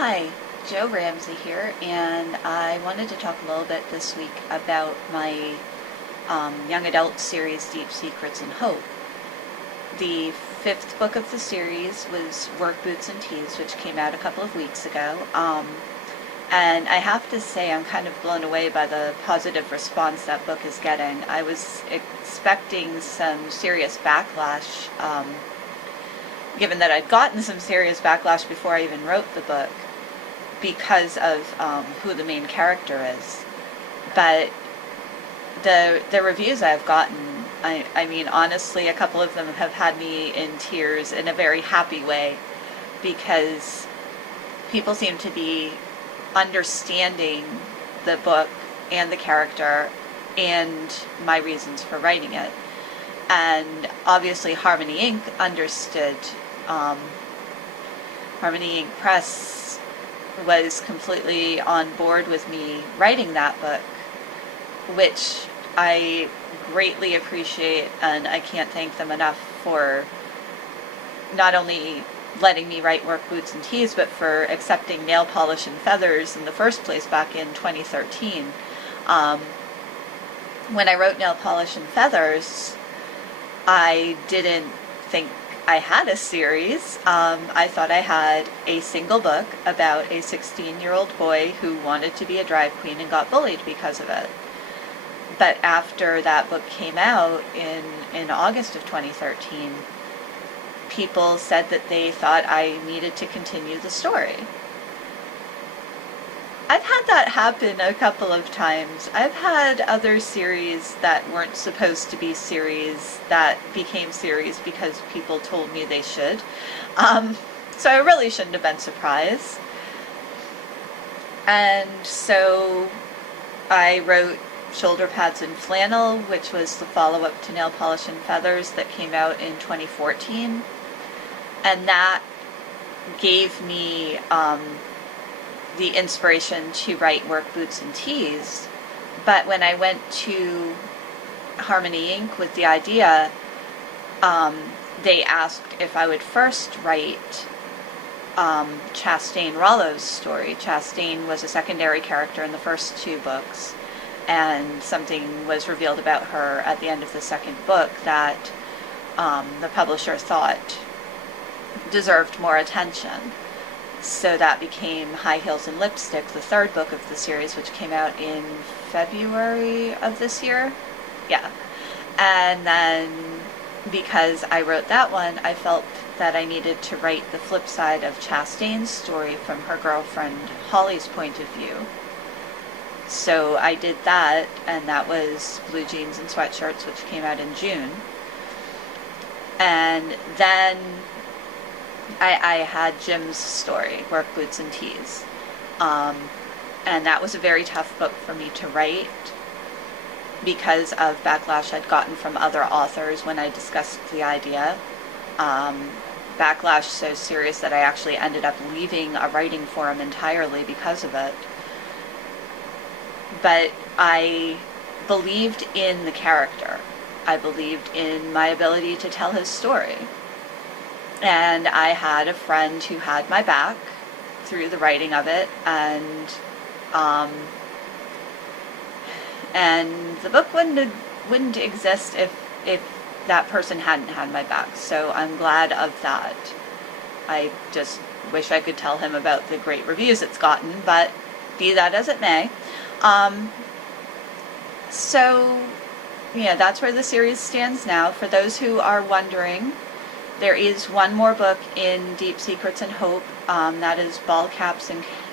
Hi, Jo Ramsey here, and I wanted to talk a little bit this week about my young adult series, Deep Secrets and Hope. The fifth book of the series was Work Boots and Tees, which came out a couple of weeks ago. And I have to say I'm kind of blown away by the positive response that book is getting. I was expecting some serious backlash, given that I'd gotten some serious backlash before I even wrote the book, because of who the main character is. But the reviews I've gotten, I mean, honestly, a couple of them have had me in tears in a very happy way, because people seem to be understanding the book and the character and my reasons for writing it. And obviously Harmony Inc. understood. Harmony Inc. Press was completely on board with me writing that book, which I greatly appreciate, and I can't thank them enough for not only letting me write Work Boots and Tees, but for accepting Nail Polish and Feathers in the first place back in 2013. When I wrote Nail Polish and Feathers, I didn't think I had a series. I thought I had a single book about a 16-year-old boy who wanted to be a drag queen and got bullied because of it. But after that book came out in August of 2013, people said that they thought I needed to continue the story. I've had that happen a couple of times. I've had other series that weren't supposed to be series that became series because people told me they should. So I really shouldn't have been surprised. And so I wrote Shoulder Pads and Flannel, which was the follow-up to Nail Polish and Feathers that came out in 2014. And that gave me the inspiration to write Work Boots and Tees. But when I went to Harmony Inc. with the idea, they asked if I would first write Chastain Rollo's story. Chastain was a secondary character in the first two books, and something was revealed about her at the end of the second book that the publisher thought deserved more attention. So that became High Heels and Lipstick, the third book of the series, which came out in February of this year. Yeah. And then because I wrote that one, I felt that I needed to write the flip side of Chastain's story from her girlfriend Holly's point of view. So I did that, and that was Blue Jeans and Sweatshirts, which came out in June. And then I had Jim's story, Work Boots and Tees. And that was a very tough book for me to write because of backlash I'd gotten from other authors when I discussed the idea. Backlash so serious that I actually ended up leaving a writing forum entirely because of it. But I believed in the character. I believed in my ability to tell his story. And I had a friend who had my back through the writing of it, and the book wouldn't exist if that person hadn't had my back. So I'm glad of that. I just wish I could tell him about the great reviews it's gotten, but be that as it may. So yeah, that's where the series stands now. For those who are wondering, there is one more book in Deep Secrets and Hope. That is Ball Caps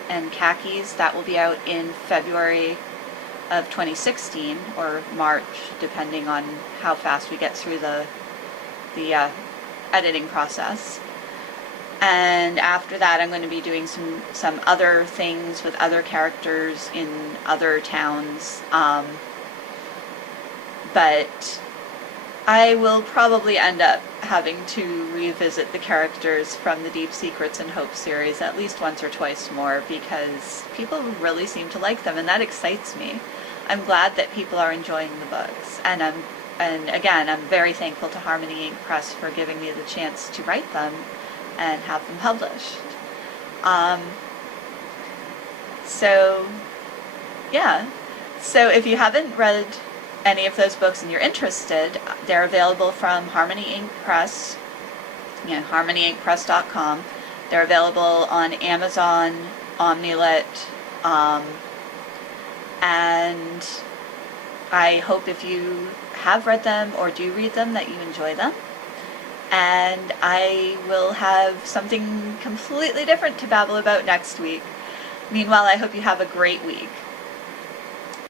and Khakis. That will be out in February of 2016, or March, depending on how fast we get through the editing process. And after that, I'm going to be doing some other things with other characters in other towns. But I will probably end up having to revisit the characters from the Deep Secrets and Hope series at least once or twice more, because people really seem to like them, and that excites me. I'm glad that people are enjoying the books, and again, I'm very thankful to Harmony Inc. Press for giving me the chance to write them and have them published. So, yeah. So if you haven't read any of those books and you're interested, they're available from Harmony Ink Press, harmonyinkpress.com. They're available on Amazon, Omnilit, and I hope if you have read them or do read them that you enjoy them. And I will have something completely different to babble about next week. Meanwhile, I hope you have a great week.